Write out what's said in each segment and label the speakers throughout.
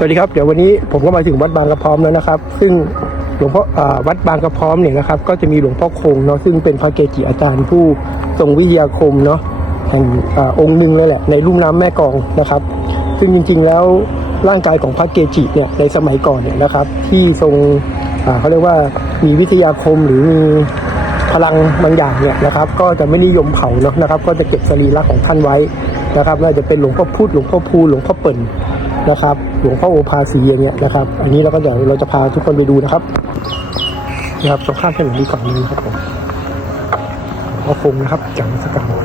Speaker 1: สวัสดีครับเดี๋ยววันนี้ผมก็มาถึงวัดบางกระพร้อมแล้วนะครับ ซึ่งหลวงพ่อวัดบางกระพร้อมเนี่ยนะครับ ก็จะมีหลวงพ่อคงเนาะซึ่งเป็นพระเกจิอาจารย์ผู้ทรงวิทยาคมเนาะแห่งอองค์หนึ่งเลยแหละในลุ่มน้ำแม่กองนะครับ ซึ่งจริง ๆ แล้วร่างกายของพระเกจิเนี่ยในสมัยก่อนเนี่ยนะครับ ที่ทรงเขาเรียกว่ามีวิทยาคมหรือมีพลังบางอย่างเนี่ยนะครับ ก็จะไม่นิยมเผาเนาะนะครับ ก็จะเก็บสรีระของท่านไว้นะครับน่าจะเป็นหลวงพ่อพุธหลวงพ่อพูหลวงพ่อเปิ่น นะครับ หลวงพ่อโอภาสีอย่างเงี้ยนะครับ อันนี้เราก็เดี๋ยวเราจะพาทุกคนไปดูนะครับนะครับตรงข้ามถนนนี้ก่อนึงครับผมหลวงพ่อคงนะครับจากนมัสกา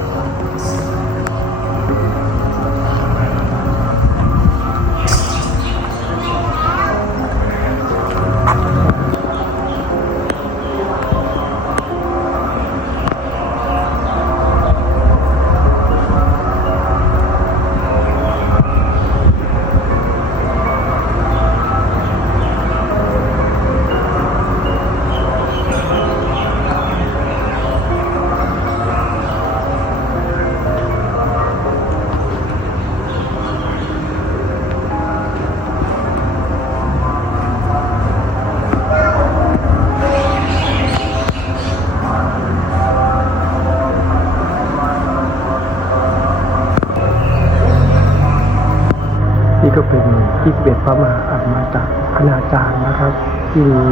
Speaker 1: ที่มี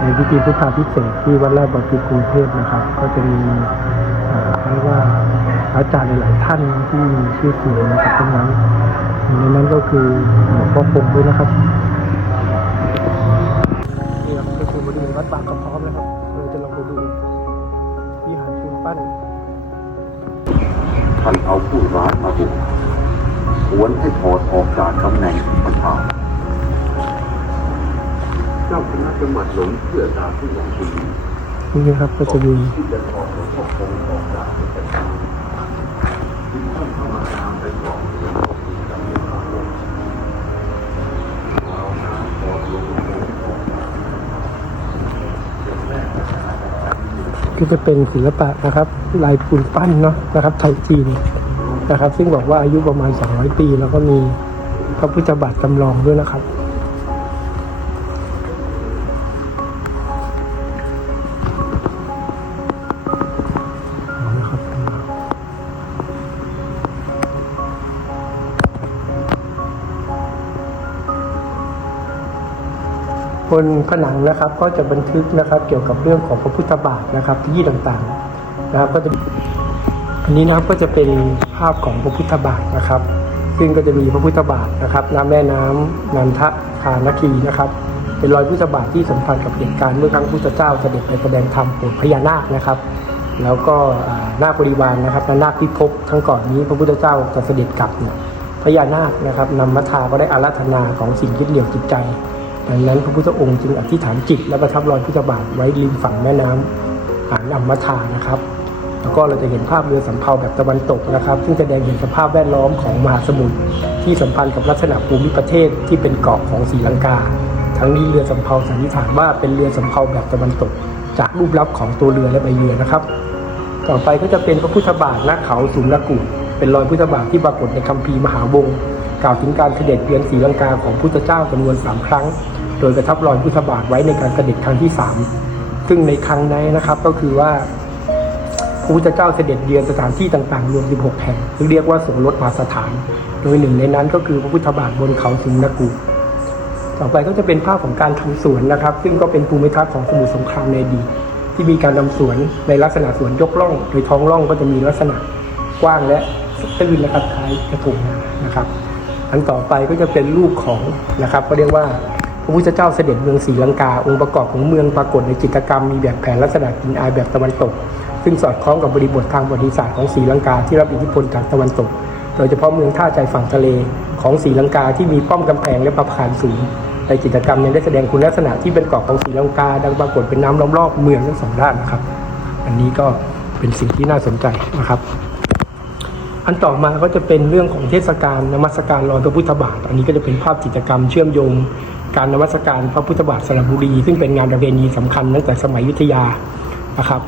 Speaker 1: ในพิธีพุทธาพิเศษที่วัดราชบพิตรกรุงเทพนะครับ ก็จะมีอ่าเรียกว่าอาจารย์หลาย ๆ ท่านที่มีชื่อเสียงนะครับตรงนั้นในนั้นก็คือหลวงพ่อคงด้วยนะครับนี่ครับก็คือมาดูวัดบางกระพร้อมนะครับเราจะลองไปดูวิหารปูนปั้น
Speaker 2: ท่านเอาผู้ร้ายมาบุกควรให้ถอดออกจากตำแหน่งประธาน เจ้าคณะจังหวัดหลงเพื่อการที่หวังชีวิต
Speaker 1: นี่นะครับก็จะมี
Speaker 2: ที่จะถอหลวงพ่อคงออกจากตำแหน่งจึงต้องเข้ามาตามไปก่อนหลวงพ่อคงจำเนียนมาลงเอาหน้าถอหลวงพ่อคงออกจากอย่างแรกนะครับ
Speaker 1: ก็จะเป็นศิลปะนะครับ ลายปูนปั้นเนาะนะครับ ไทยจีนนะครับ ซึ่งบอกว่าอายุประมาณ 200 ปี แล้วก็มีพระพุทธบาทจำลองด้วยนะครับ บนผนังนะครับก็จะบันทึกนะครับเกี่ยวกับเรื่องของพระพุทธบาทนะครับที่ต่างๆนะครับ ก็จะอันนี้นะครับก็จะเป็นภาพของพระพุทธบาทนะครับ ซึ่งก็จะมีพระพุทธบาทนะครับน้ำแม่น้ำนันทคานาคีนะครับ เป็นรอยพุทธบาทที่สัมพันธ์กับเหตุการณ์เมื่อครั้งพุทธเจ้าเสด็จไปแสดงธรรมโปรดพญานาคนะครับ แล้วก็อ่านาคบริวารนะครับและนาคพิภพทั้งก่อนนี้พระพุทธเจ้าจะเสด็จกลับเนี่ยพญานาคนะครับนำมัทธาก็ได้อาราธนาของสิ่งยึดเหนี่ยวจิตใจ ดังนั้นพระพุทธองค์จึงอธิษฐานจิตและประทับรอยพุทธบาทไว้ริมฝั่งแม่น้ำอ่านอัมมทานะครับ แล้วก็เราจะเห็นภาพเรือสำเภาแบบตะวันตกนะครับ ซึ่งแสดงเห็นสภาพแวดล้อมของมหาสมุทรที่สัมพันธ์กับลักษณะภูมิประเทศที่เป็นเกาะของศรีลังกา ทั้งนี้เรือสำเภาสันนิษฐานว่าเป็นเรือสำเภาแบบตะวันตก จากรูปลักษณ์ของตัวเรือและใบเรือนะครับ ต่อไปก็จะเป็นพระพุทธบาทหน้าเขาสูงละกุเป็นรอยพุทธบาทที่ปรากฏในคัมภีร์มหาวงกล่าวถึงการเสด็จเยือนศรีลังกาของพุทธเจ้าจำนวนสามครั้ง โดยประทับรอยพุทธบาทไว้ในการเสด็จครั้งที่สามซึ่งในครั้งนั้นนะครับก็คือว่าพระพุทธเจ้าเสด็จเยือนสถานที่ต่างๆ รวม 16 แห่งซึ่เรียกว่าสงรถมาสถาน โดยหนึ่งในนั้นก็คือพระพุทธบาทบนเขาสิงนกูต่อไปก็จะเป็นภาพของการทำสวนนะครับ ซึ่งก็เป็นภูมิทัศน์ของสมุทรสงครามในอดีตที่มีการทำสวนในลักษณะสวนยกล่อง โดยท้องร่องก็จะมีลักษณะกว้างและตื้นและคล้ายกระทงนะครับ อันต่อไปก็จะเป็นรูปของนะครับก็เรียกว่า ระพุทธเจ้าเสด็จเมืองศรีลังกา องค์ประกอบของเมืองปรากฏในจิตรกรรมมีแบบแผนลักษณะกินอายแบบตะวันตก ซึ่งสอดคล้องกับบริบททางประวัติศาสตร์ของศรีลังกาที่รับอิทธิพลจากตะวันตก โดยเฉพาะเมืองท่าใจฝั่งทะเลของศรีลังกาที่มีป้อมกำแพงและประพานสูงในจิตรกรรมยังได้แสดงคุณลักษณะที่เป็นเกาะของศรีลังกา ดังปรากฏเป็นน้ำล้อมรอบเมืองทั้งสองด้านนะครับ อันนี้ก็เป็นสิ่งที่น่าสนใจนะครับ อันต่อมาก็จะเป็นเรื่องของเทศกาลนมัสการรอยพระพุทธบาท อันนี้ก็จะเป็นภาพกิจกรรมเชื่อมโยง การนมัสการพระพุทธบาทสระบุรี ซึ่งเป็นงานประเพณีสำคัญตั้งแต่สมัยยุทธยานะครับ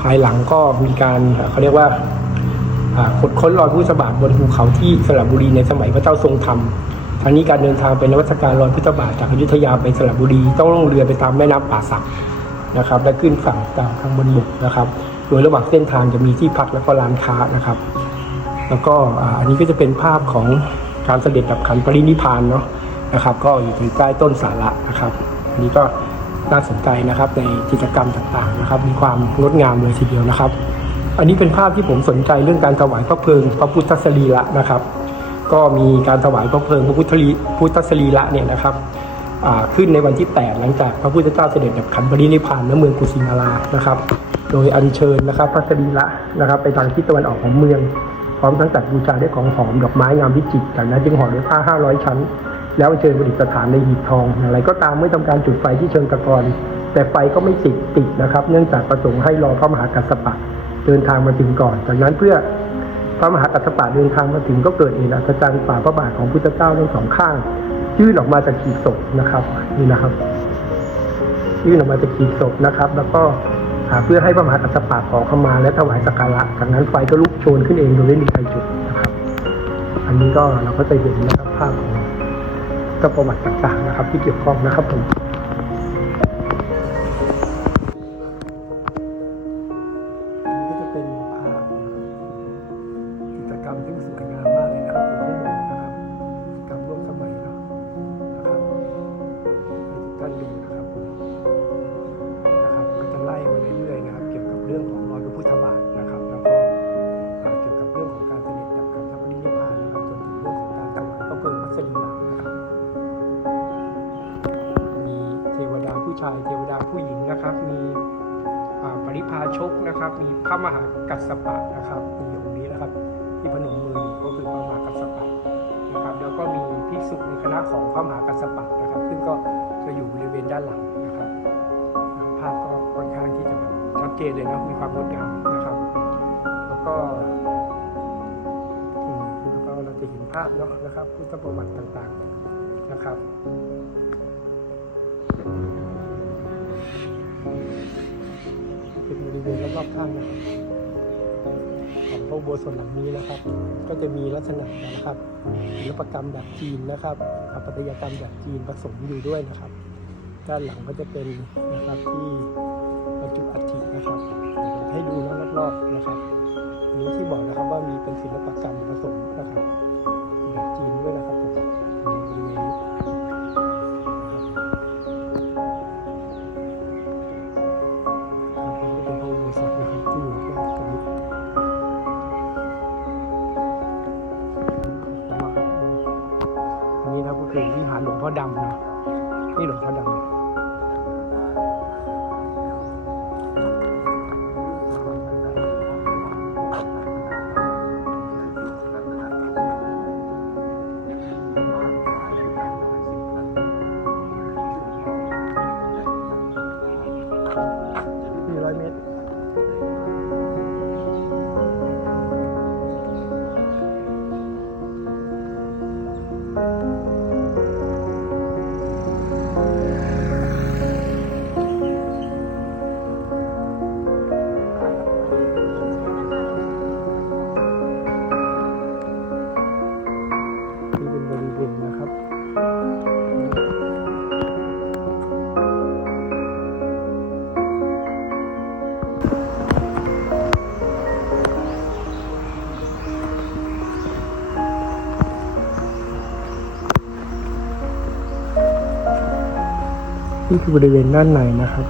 Speaker 1: ภายหลังก็มีการเขาเรียกว่าขุดค้นรอยพุทธบาทบนภูเขาที่สระบุรีในสมัยพระเจ้าทรงธรรมทอันนี้การเดินทางเป็นนวัตการรอยพุทธบาทจากอยุธยาไปสระบุรีต้องล่องเรือไปตามแม่น้ำป่าสักนะครับ และขึ้นฝั่งตามทางบนบกนะครับ โดยระหว่างเส้นทางจะมีที่พักและก็ร้านค้านะครับ แล้วก็อันนี้ก็จะเป็นภาพของการเสด็จดับขันปรินิพานเนาะ นะครับ ก็อยู่ใต้ต้นสาระนะครับอันนี้ก็น่าสนใจนะครับในกิจกรรมต่างๆนะครับ มีความงดงามเลยทีเดียวนะครับ อันนี้เป็นภาพที่ผมสนใจเรื่องการถวายพระเพลิงพระพุทธสรีระนะครับ ก็มีการถวายพระเพลิงพระพุทธีพุทธสรีระเนี่ยนะครับขึ้นในวันที่ 8 หลังจากพระพุทธเจ้าเสด็จดับขันปรินิพพานณเมืองกุสินารานะครับ โดยอัญเชิญนะครับพระสรีระนะครับ ไปทางทิศตะวันออกของเมือง พร้อมทั้งจัดบูชาด้วยของหอมดอกไม้งามวิจิตรจากนั้นจึงห่อด้วยผ้า500 ชั้น แล้วเชิญประดิษฐานในหีบทองอย่างไรก็ตามไม่ทำการจุดไฟที่เชิงตะกอนแต่ไฟก็ไม่ติดติดนะครับ เนื่องจากประสงค์ให้รอพระมหากัสสปะเดินทางมาถึงก่อน จากนั้นเพื่อพระมหากัสสปะเดินทางมาถึงก็เกิดเหตุอัศจรรย์ฝ่าพระบาทของพุทธเจ้าทั้งสองข้างยื่นออกมาจากขีดศพนะครับนี่นะครับยื่นออกมาจากขีดศพนะครับ แล้วก็เพื่อให้พระมหากัสสปะขอเข้ามาและถวายสักการะจากนั้นไฟก็ลุกโชนขึ้นเองโดยไม่มีใครจุดนะครับ อันนี้ก็เราก็จะเห็นนะครับภาพของ ก็ประวัติต่างๆนะครับ ที่เกี่ยวข้องนะครับผม ริพาชกนะครับ มีพระมหากัสสปะนะครับมีองค์นี้นะครับ ที่พนมมืออยู่ก็คือพระมหากัสสปะนะครับ แล้วก็มีภิกษุในคณะของพระมหากัสสปะนะครับ ซึ่งก็จะอยู่บริเวณด้านหลังนะครับ ภาพก็ค่อนข้างที่จะชัดเจนเลยนะมีความงดงามนะครับ แล้วก็อืมแล้วก็เราจะเห็นภาพเนาะนะครับพุทธประวัติต่างๆนะครับ ริเวณรอบๆถ้ำนะครับของพระโบสถหลังนี้นะครับ ก็จะมีลักษณะนะครับศิลปกรรมแบบจีนนะครับสถาปัตยกรรมแบบจีนผสมอยู่ด้วยนะครับ ด้านหลังก็จะเป็นนะครับที่บรรจุอัฐินะครับให้ดูนะรอบๆนะครับอันนี้ที่บอกนะครับว่ามีเป็นศิลปกรรมผสมนะครับ นี่คือบริเวณด้านในนะครับ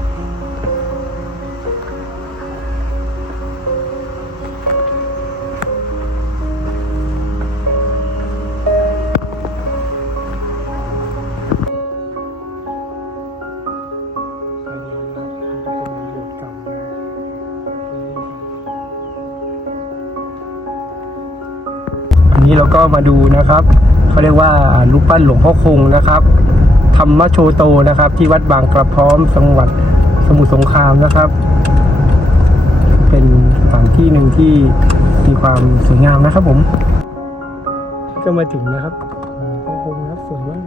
Speaker 1: ภายในนะครับมันก็จะมีโบสถ์เก่านะครับ อันนี้เราก็มาดูนะครับเขาเรียกว่ารูปปั้นหลวงพ่อคงนะครับ ธรรมโชโตนะครับ ที่วัดบางกระพร้อมจังหวัดสมุทรสงครามนะครับ เป็นสถานที่หนึ่งที่มีความสวยงามนะครับผม ก็มาถึงนะครับหลวงพ่อคงนะครับสวยมาก